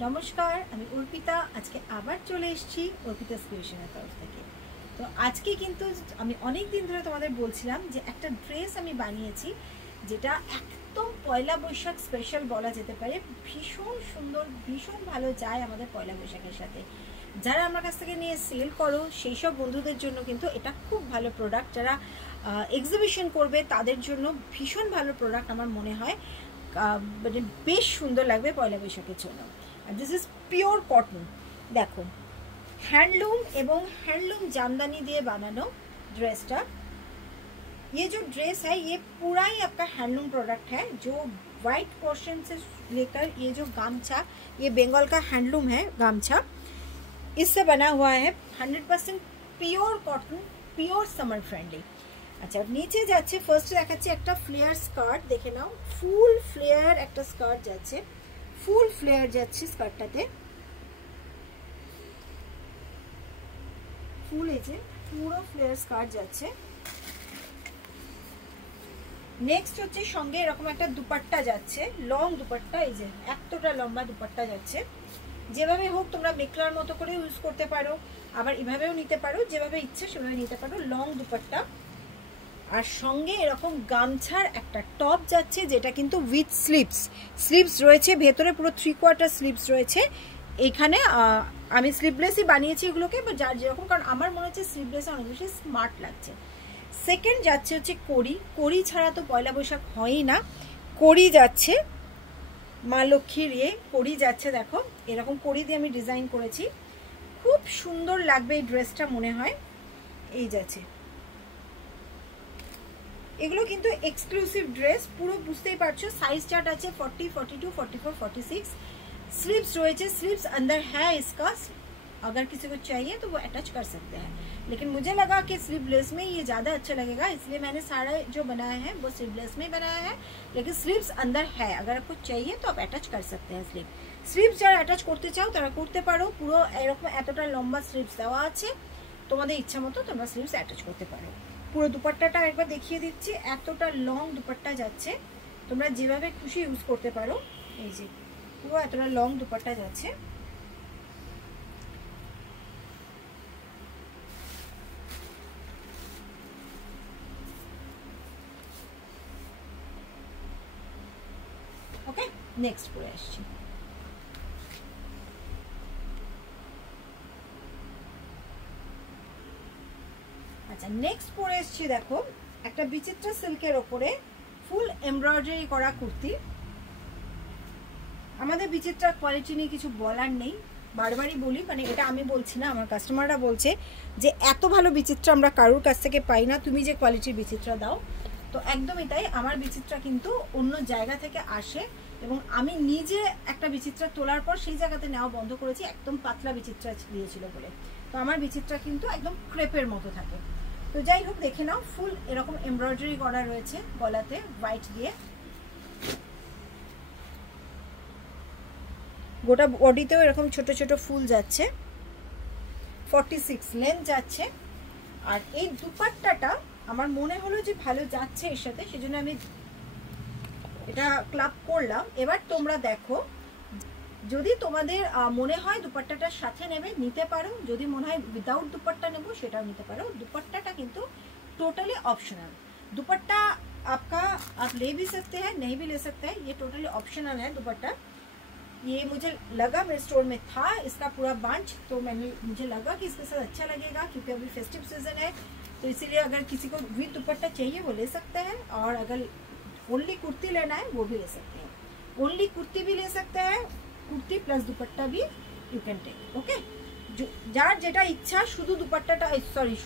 নমস্কার, আমি অর্পিতা। আজকে আবার চলে এসেছি অর্পিতাস ক্রিয়েশনের তরফ থেকে। তো আজকে কিন্তু আমি অনেক দিন ধরে তোমাদের বলছিলাম যে একটা ড্রেস আমি বানিয়েছি, যেটা একদম পয়লা বৈশাখ স্পেশাল বলা যেতে পারে। ভীষণ সুন্দর, ভীষণ ভালো যায় আমাদের পয়লা বৈশাখের সাথে। যারা আমার কাছ থেকে নিয়ে সেল করো সেই সব বন্ধুদের জন্য কিন্তু এটা খুব ভালো প্রোডাক্ট। যারা এক্সিবিশন করবে তাদের জন্য ভীষণ ভালো প্রোডাক্ট আমার মনে হয়, মানে বেশ সুন্দর লাগবে পয়লা বৈশাখের জন্য। আর দিস ইজ পিওর কটন। দেখো, हैंडलूम एवं हैंडलूम जामदानी दिए बनानो ड्रेसटा। ये जो ड्रेस है ये पूरा ही आपका हैंडलूम प्रोडक्ट है। जो वाइट पोर्शन से लेकर ये जो गामछा, ये बंगाल का हैंडलूम है गामछा, इससे बना हुआ है। 100% pure cotton, pure summer friendly. अच्छा, नीचे যাচ্ছে ফার্স্ট দেখাচ্ছি একটা ফ্লেয়ার স্কার্ট। দেখে নাও, ফুল ফ্লেয়ার একটা স্কার্ট যাচ্ছে, ফুল ফ্লেয়ার যাচ্ছে স্কার্টটাতে। ফুল এই যে পুরো ফ্লেয়ার স্কার্ট যাচ্ছে। নেক্সট হচ্ছে সঙ্গে এরকম একটা দুপাট্টা যাচ্ছে, লং দুপাট্টা। এই যে এতটা লম্বা দুপাট্টা যাচ্ছে। যেভাবে হোক তোমরা মেখলার মতো করে ইউজ করতে পারো, আবার এভাবেও নিতে পারো, যেভাবে ইচ্ছে সেভাবে নিতে পারো। লং দুপাট্টা আর সঙ্গে এরকম গামছার একটা টপ যাচ্ছে, যেটা কিন্তু উইথ স্লিভস রয়েছে ভেতরে, পুরো 3/4 স্লিভস রয়েছে। এইখানে আমি স্লিভলেসই বানিয়েছি এগুলোকে, বা যার যেরকম, কারণ আমার মনে হচ্ছে স্লিভলেসে অনেক বেশি স্মার্ট লাগছে। সেকেন্ড যাচ্ছে হচ্ছে কড়ি ছাড়া তো পয়লা বৈশাখ হয়ই না। কড়ি যাচ্ছে, মা লক্ষ্মীর কড়ি যাচ্ছে। দেখো, এরকম কড়ি দিয়ে আমি ডিজাইন করেছি, খুব সুন্দর লাগবে এই ড্রেসটা মনে হয়। এই যাচ্ছে, এগুলো কিন্তু এক্সক্লুসিভ ড্রেস, পুরো বুঝতেই পারছো। साइज चार्ट আছে 40, 42, 44, 46। स्लीव्स রয়েছে, स्लीव्स अंदर है इसका। अगर किसी को चाहिए तो वो अटैच कर सकते हैं, लेकिन मुझे लगा कि स्लीवलेस में ये ज़्यादा अच्छा लगेगा, इसलिए मैंने सारा जो बनाया है वो स्लीवलेस में बनाया है। लेकिन स्लीव्स अंदर है, अगर आपको चाहिए तो आप अटैच कर सकते हैं। स्लीव्स যারা অ্যাটাচ করতে চাও তারা করতে পারো। পুরো এরকম এতটা লম্বা স্লিভস দেওয়া আছে, তোমাদের ইচ্ছা মতো তোমরা স্লিভস অ্যাটাচ করতে পারো। পুরো দুপাট্টাটা একবার দেখিয়ে দিচ্ছি, এতটা লং দুপাট্টা যাচ্ছে, তোমরা যেভাবে খুশি ইউজ করতে পারো। এই যে পুরো এতটা লং দুপাট্টা যাচ্ছে। ওকে, নেক্সট পরে আসছি। আচ্ছা, নেক্সট পরে এসছি। দেখো, একটা বিচিত্র সিল্কের ওপরে ফুল এমব্রয়ডারি করা কুর্তি। আমাদের বিচিত্রা কোয়ালিটি নিয়ে কিছু বলার নেই, বারবারই বলি, মানে এটা আমি বলছি না, আমার কাস্টমাররা বলছে যে এত ভালো বিচিত্রা আমরা কারোর কাছ থেকে পাই না, তুমি যে কোয়ালিটির বিচিত্রা দাও। তো একদমই তাই, আমার বিচিত্রা কিন্তু অন্য জায়গা থেকে আসে, এবং আমি নিজে একটা বিচিত্রা তোলার পর সেই জায়গাতে নেওয়া বন্ধ করেছি, একদম পাতলা বিচিত্রা দিয়েছিল বলে। তো আমার বিচিত্রা কিন্তু একদম ক্রেপের মতো থাকে। তো যাই হোক, দেখে নাও, ফুল এরকম এমব্রয়ডারি করা রয়েছে গলাতে হোয়াইট দিয়ে। গোটা বডিতেও এরকম ছোট ছোট ফুল যাচ্ছে। 46 লেন্থ যাচ্ছে। আর এই দুপাট্টাটা আমার মনে হলো যে ভালো যাচ্ছে এর সাথে, সেজন্য আমি এটা ক্লাব করলাম। এবার তোমরা দেখো, যদি তোমাদের মনে হয় দুপাট্টাটার সাথে নেবে নিতে পারো, যদি মনে হয় উইদাউট দুপাট্টা নেবো সেটাও নিতে পারো। দুপাট্টাটা কিন্তু টোটালি ऑप्शनल। दुपट्टा आपका आप ले भी सकते हैं, नहीं भी ले सकते हैं, ये टोटली ऑप्शनल है दुपट्टा। ये मुझे लगा, मेरे स्टोर में था इसका पूरा बंच, तो मुझे लगा कि इसके साथ अच्छा लगेगा, क्योंकि अभी फेस्टिव सीजन है। तो इसीलिए अगर किसी को विद दुपट्टा चाहिए वो ले सकते हैं, और अगर ओनली कुर्ती लेना है वो भी ले सकते हैं। ओनली कुर्ती भी ले सकते हैं, कुर्ती प्लस दुपट्टा भी यू कैन टेक। ओके, যার যেটা ইচ্ছা, শুধু দুপাট্টাটা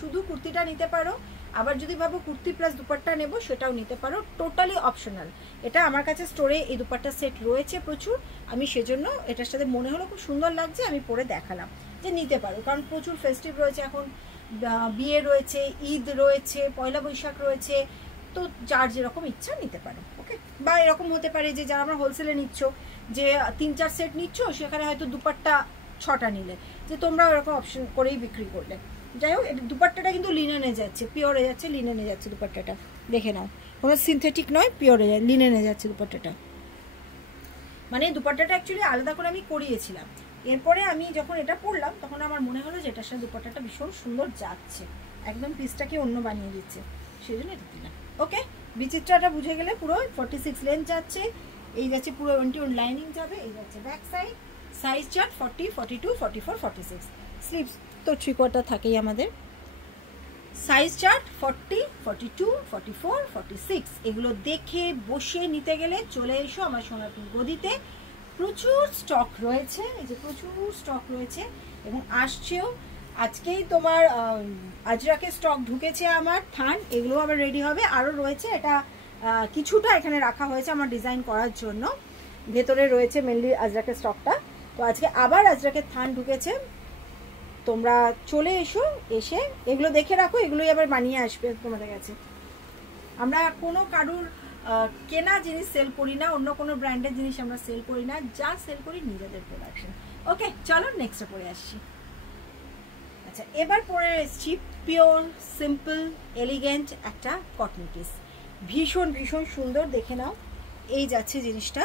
শুধু কুর্তিটা নিতে পারো, আবার যদি ভাবো কুর্তি প্লাস দুপাট্টা নেব সেটাও নিতে পারো, টোটালি অপশনাল। এটা আমার কাছে স্টোরে এই দুপাট্টা সেট রয়েছে প্রচুর, আমি সেজন্য এটার সাথে মনে হলো খুব সুন্দর লাগছে, আমি পরে দেখালাম যে নিতে পারো। কারণ প্রচুর ফেস্টিভ রয়েছে এখন, বিয়ে রয়েছে, ঈদ রয়েছে, পয়লা বৈশাখ রয়েছে, তো যার যেরকম ইচ্ছা নিতে পারো। ওকে, বা এরকম হতে পারে যে যারা আমরা হোলসেলে নিচ্ছ, যে 3-4 সেট নিচ্ছ, সেখানে হয়তো দুপাট্টা 6টা নিলে, যে তোমরা এরকম অপশন করেই বিক্রি করলে। যাই হোক, দুপাট্টাটা কিন্তু লিনেনে যাচ্ছে, পিওরে যাচ্ছে, লিনেনে যাচ্ছে দুপাট্টাটা। দেখে নাও, কোনো সিনথেটিক নয়, পিওরে লিনেনে যাচ্ছে দুপাট্টাটা। মানে দুপাট্টাটা অ্যাকচুয়ালি আলাদা করে আমি করিয়েছিলাম, এরপরে আমি যখন এটা পরলাম তখন আমার মনে হলো যে এটার সাথে দুপাট্টাটা ভীষণ সুন্দর যাচ্ছে, একদম পিসটাকে অন্য বানিয়ে দিচ্ছে, সেই জন্য এটা দিলাম। ওকে, বিচিত্রাটা বুঝে গেলে পুরো 46 লেন্থ যাচ্ছে, এই যাচ্ছে পুরো 21 লাইনিং যাবে, এই যাচ্ছে back side, size chart 40, 42, 44, 46, sleeves তো 3/4 থাকেই আমাদের, সাইজ চার্ট 40, 42, 44, 46 এগুলো দেখে বসে নিতে গেলে চলে এসো আমার সোনারপুর গদিতে। প্রচুর স্টক রয়েছে, এই যে প্রচুর স্টক রয়েছে এবং আসছেও। আজকেই তোমার আজরাকের স্টক ঢুকেছে আমার, থান এগুলো আবার রেডি হবে, আরও রয়েছে। এটা কিছুটা এখানে রাখা হয়েছে আমার ডিজাইন করার জন্য, ভেতরে রয়েছে মেনলি আজরাকের স্টকটা। তো আজকে আবার আজরাকের থান ঢুকেছে, তোমরা চলে এসো, এসে এগুলো দেখে রাখো, এগুলোই আবার বানিয়ে আসবে তোমাদের কাছে। আমরা কোনো কারুর কেনা জিনিস সেল করি না, অন্য কোনো ব্র্যান্ডের জিনিস আমরা সেল করি না, যা সেল করি নিজেদের প্রোডাকশন। ওকে চলো নেক্সটটা পরে আসছি। আচ্ছা, এবার পরে এসছি পিওর সিম্পল এলিগেন্ট একটা কটন পিস, ভীষণ ভীষণ সুন্দর, দেখে নাও। এই যাচ্ছে জিনিসটা,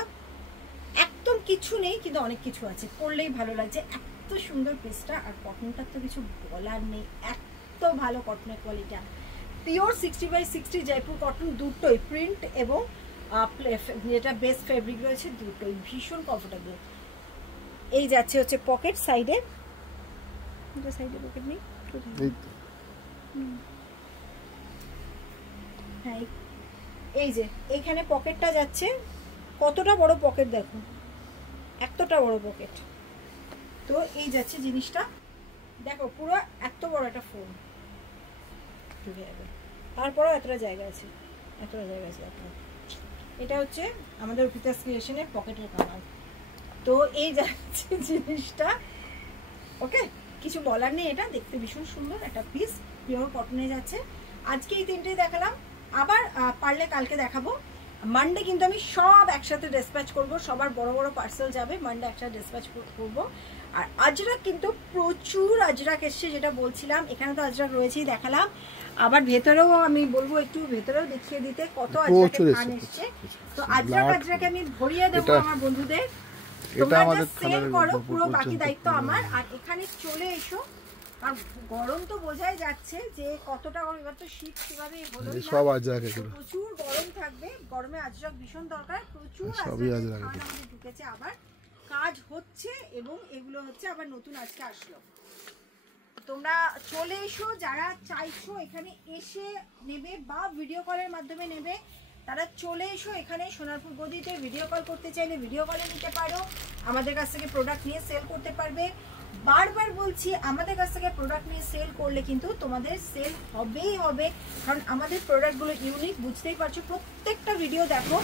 একদম কিছু নেই কিন্তু অনেক কিছু আছে, পরলেই ভালো লাগছে, এত সুন্দর পিসটা। আর কটনটার তো কিছু বলার নেই, এত ভালো কটনের কোয়ালিটি। পিওর 60/60 জয়পুর কটন, দুটোই প্রিন্ট এবং যেটা বেস্ট ফেব্রিক রয়েছে, দুটোই ভীষণ কমফোর্টেবল। এই যাচ্ছে হচ্ছে পকেট সাইডে, সাইডে পকেট নেই, হ্যাঁ এই যে এইখানে পকেটটা যাচ্ছে, কতটা বড় পকেট দেখো, এতটা বড় পকেট। তো এই যাচ্ছে জিনিসটা, দেখো পুরো এত বড় একটা ফোন ঢুকে যাবে, তারপরেও এতটা জায়গা আছে, এতটা জায়গা আছে। এটা হচ্ছে আমাদের অর্পিতাস ক্রিয়েশনের পকেটের কালার। তো এই যাচ্ছে জিনিসটা, ওকে কিছু বলার নেই, এটা দেখতে ভীষণ সুন্দর একটা পিস, পিওর কটনে যাচ্ছে। আজকে এই তিনটেই দেখালাম, আবার পারলে কালকে দেখাবো। মানডে কিন্তু আমি সব একসাথে ডিসপ্যাচ করব, সবার বড় বড় পার্সেল যাবে, মানডে একসাথে ডিসপ্যাচ করব। আর আজরাক কিন্তু প্রচুর আজরাক এসছে, যেটা বলছিলাম, এখানে তো আজরাক রয়েছেই দেখালাম, আবার ভেতরেও আমি বলবো একটু ভেতরেও দেখিয়ে দিতে কত আজরাকের কান এসছে। তো আজরাকে আমি ভরিয়ে দেবো আমার বন্ধুদের, তোমরা সেল করো, পুরো বাকি দায়িত্ব আমার। আর এখানে চলে এসো, আর গরম তো বোঝাই যাচ্ছে যে কতটা গরম, এবার তো শীত সেভাবে হলো না, সব আজরাক, প্রচুর গরম থাকবে, গরমে আজরাক ভীষণ দরকার, প্রচুর আজরাক ঢুকেছে, আবার কাজ হচ্ছে এবং এগুলো হচ্ছে আবার নতুন আজকে আসলো। তোমরা চলে এসো, যারা চাইছো এখানে এসে নেবে বা ভিডিও কলের মাধ্যমে নেবে, তারা চলে এসো এখানে সোনারপুর গদিতে। ভিডিও কল করতে চাইলে ভিডিও কলে নিতে পারো, আমাদের কাছ থেকে প্রোডাক্ট নিয়ে সেল করতে পারবে। বারবার বলছি, আমাদের কাছ থেকে প্রোডাক্ট নিয়ে সেল করলে কিন্তু তোমাদের সেল হবেই হবে, কারণ আমাদের প্রোডাক্টগুলো ইউনিক, বুঝতেই পারছো। প্রত্যেকটা ভিডিও দেখো,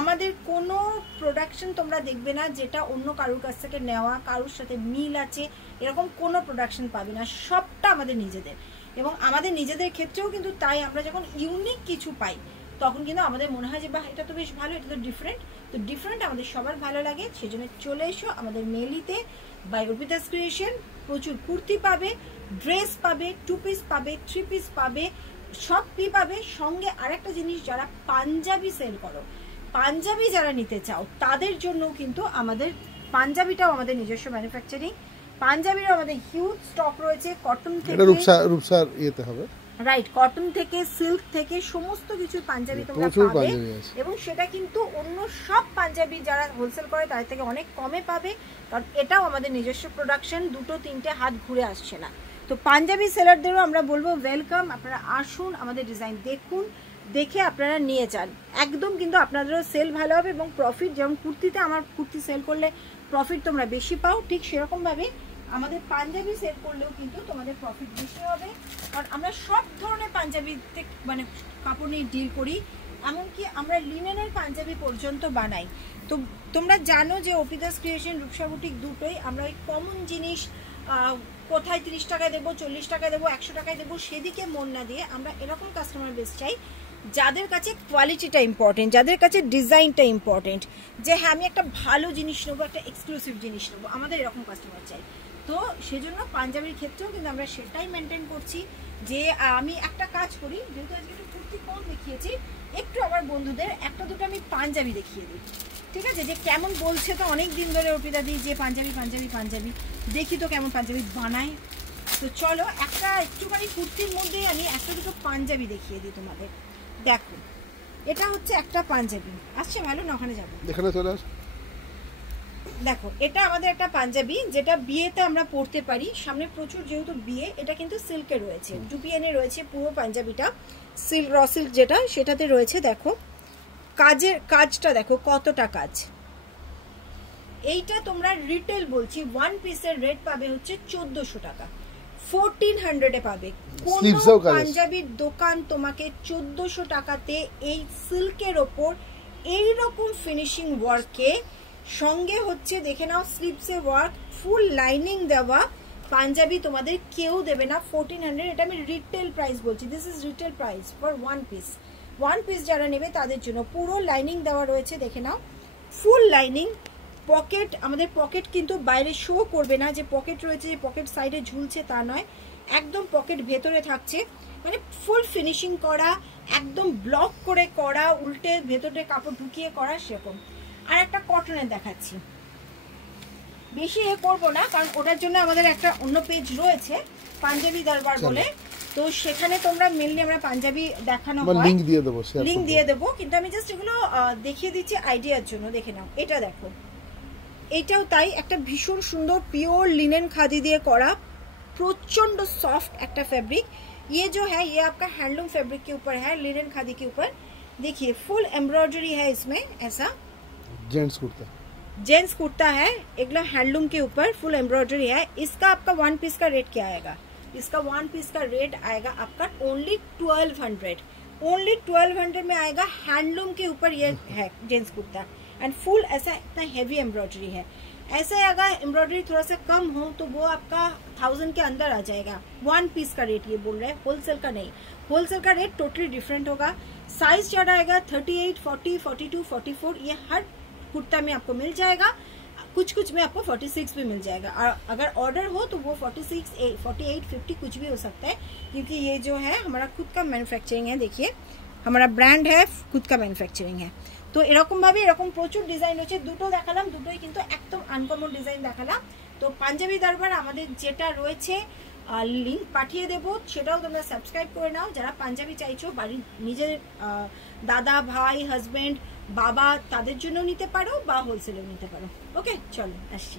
আমাদের কোনো প্রোডাকশন তোমরা দেখবে না যেটা অন্য কারোর কাছ থেকে নেওয়া, কারোর সাথে মিল আছে এরকম কোনো প্রোডাকশন পাবে না, সবটা আমাদের নিজেদের। এবং আমাদের নিজেদের ক্ষেত্রেও কিন্তু তাই, আমরা যখন ইউনিক কিছু পাই তখন কিন্তু আমাদের মনে হয় যে বাহ এটা তো বেশ ভালো, এটা তো ডিফারেন্ট। তো ডিফারেন্ট আমাদের সবার ভালো লাগে, সেজন্য চলে এসো আমাদের মেলিতে বাই অর্পিতাস ক্রিয়েশন। প্রচুর কুর্তি পাবে, ড্রেস পাবে, 2 পিস পাবে, 3 পিস পাবে, সব পি পাবে। সঙ্গে আরেকটা জিনিস, যারা পাঞ্জাবি সেল করো, পাঞ্জাবি যারা নিতে চাও তাদের জন্য কিন্তু আমাদের পাঞ্জাবিটাও আমাদের নিজস্ব ম্যানুফ্যাকচারিং, পাঞ্জাবিরও আমাদের হিউজ স্টক রয়েছে। কটন থেকে রূপসার ইয়েতে হবে, রাইট, কটন থেকে সিল্ক থেকে সমস্ত কিছু পাঞ্জাবি তোমরা পাবে, এবং সেটা কিন্তু অন্য সব পাঞ্জাবি যারা হোলসেল করে তার থেকে অনেক কমে পাবে, কারণ এটাও আমাদের নিজস্ব প্রোডাকশন, 2-3টে হাত ঘুরে আসছে না। তো পাঞ্জাবি সেলারদেরও আমরা বলবো ওয়েলকাম, আপনারা আসুন, আমাদের ডিজাইন দেখুন, দেখে আপনারা নিয়ে যান, একদম কিন্তু আপনাদেরও সেল ভালো হবে এবং প্রফিট। যেমন কুর্তিতে আমার কুর্তি সেল করলে প্রফিট তোমরা বেশি পাও, ঠিক সেরকমভাবে আমাদের পাঞ্জাবি সেল করলেও কিন্তু তোমাদের প্রফিট বেশি হবে, কারণ আমরা সব ধরনের পাঞ্জাবিতে মানে কাপড় নিয়ে ডিল করি, এমনকি আমরা লিনেনের পাঞ্জাবি পর্যন্ত বানাই। তো তোমরা জানো যে অর্পিতাস ক্রিয়েশন, রূপসা বুটিক দুটোই আমরা ওই কমন জিনিস কোথায় 30 টাকায় দেবো, 40 টাকায় দেবো, 100 টাকায় দেবো সেদিকে মন না দিয়ে আমরা এরকম কাস্টমার বেস চাই যাদের কাছে কোয়ালিটিটা ইম্পর্টেন্ট, যাদের কাছে ডিজাইনটা ইম্পর্টেন্ট, যে হ্যাঁ আমি একটা ভালো জিনিস নেবো, একটা এক্সক্লুসিভ জিনিস নেবো, আমাদের এরকম কাস্টমার চাই। তো সেজন্য পাঞ্জাবির ক্ষেত্রেও কিন্তু আমরা সেটাই মেনটেন করছি, যে আমি একটা কাজ করি, যেহেতু আজকে একটু কুর্তি কুর্তি কোন দেখিয়েছি, একটু আমার বন্ধুদের একটা দুটো আমি পাঞ্জাবি দেখিয়ে দিই, ঠিক আছে? যে কেমন বলছে তো অনেক দিন ধরে অর্পিতা দি যে পাঞ্জাবি পাঞ্জাবি পাঞ্জাবি, দেখি তো কেমন পাঞ্জাবি বানায়। তো চলো একটা একটুখানি কুর্তির মধ্যে আমি একটা দুটো পাঞ্জাবি দেখিয়ে দিই তোমাদের। দেখো এটা হচ্ছে একটা পাঞ্জাবি, আসছে ভালো না, ওখানে যাবো, এখানে চলে আস। দেখো এটা আমাদের একটা পাঞ্জাবি যেটা বিয়েতে আমরা পরতে পারি, সামনে প্রচুর যেহেতু বিয়ে, এটা কিন্তু সিল্কে রয়েছে, ডুপিয়ানে রয়েছে পুরো পাঞ্জাবিটা, সিল্ক র সিল্ক যেটা সেটাতে রয়েছে। দেখো কাজটা দেখো কতটা কাজ। এইটা তোমরা রিটেল বলছি, ওয়ান পিসের রেট পাবে হচ্ছে 1400 টাকা, 1400 পাবে। কোন পাঞ্জাবির দোকান তোমাকে 1400 টাকাতে এই সিল্কের ওপর এইরকম ফিনিশিং ওয়ার্কে সঙ্গে হচ্ছে দেখে নাও স্লিপসে ওয়ার্ক, ফুল লাইনিং দেওয়া পাঞ্জাবি তোমাদের কেউ দেবে না 1400। এটা আমি রিটেল প্রাইস বলছি, this is retail price for one piece যারা নেবে তাদের জন্য। পুরো লাইনিং দেওয়া রয়েছে, দেখে নাও ফুল লাইনিং। পকেট, আমাদের পকেট কিন্তু বাইরে শো করবে না যে পকেট রয়েছে, যে পকেট সাইডে ঝুলছে তা নয়, একদম পকেট ভেতরে থাকছে, মানে ফুল ফিনিশিং করা, একদম ব্লক করে করা, উল্টে ভেতরে কাপড় ঢুকিয়ে করা সেরকম। আর একটা কটনের দেখাচ্ছি, বেশি এ করবো না কারণ ওটার জন্য আমাদের একটা অন্য পেজ রয়েছে পাঞ্জাবি দরবার বলে, তো সেখানে তোমরা মেনলি আমরা পাঞ্জাবি দেখানো হয়, লিংক দিয়ে দেবো, কিন্তু আমি জাস্ট এগুলো দেখিয়ে দিচ্ছি আইডিয়ার জন্য। দেখে নাও এটা, দেখো এটাও তাই, একটা ভীষণ সুন্দর পিওর লিনেন খাদি দিয়ে করা, प्रचंड सॉफ्ट একটা फैब्रिक। ये जो है ये आपका हैंडलूम फैब्रिक के ऊपर है, लिनन खादी के ऊपर। देखिए फुल एम्ब्रॉयडरी है इसमें, ऐसा जेंट्स कुर्ता है, एक हैंडलूम के ऊपर फुल एम्ब्रॉयडरी है। इसका आपका वन पीस का रेट क्या आएगा? इसका वन पीस का रेट आएगा आपका ओनली 1200, ओनली 1200 में आएगा। हैंडलूम के ऊपर ये है जेंट्स कुर्ता एंड फुल ऐसा इतना हैवी एम्ब्रॉयडरी है। ऐसे अगर एम्ब्रॉयडरी थोड़ा सा कम हो तो वो आपका 1000 के अंदर आ जाएगा। वन पीस का रेट ये बोल रहे हैं, होलसेल का नहीं। होलसेल का रेट टोटली डिफरेंट होगा। साइज क्या आएगा 38, 40, 42, 44, ये हर कुर्ता में आपको मिल जाएगा। कुछ में आपको 46 भी मिल जाएगा। और अगर ऑर्डर हो तो वो 46, 48, 50 कुछ भी हो सकता है, क्योंकि ये जो है हमारा खुद का मैन्युफैक्चरिंग है। देखिए हमारा ब्रांड है, खुद का मैन्युफैक्चरिंग है। तो এরকম ভাবে এরকম প্রচুর ডিজাইন হচ্ছে, দুটো দেখালাম, দুটোই কিন্তু একদম আনকমন ডিজাইন দেখালাম। তো পাঞ্জাবি দরবার আমাদের যেটা রয়েছে লিংক পাঠিয়ে দেবো, সেটাও তোমরা সাবস্ক্রাইব করে নাও। যারা পাঞ্জাবি চাইছো বাড়ির নিজের দাদা ভাই হাজবেন্ড বাবা তাদের জন্য নিতে পারো বা হোলসেলেও নিতে পারো। ওকে চলো আসছি।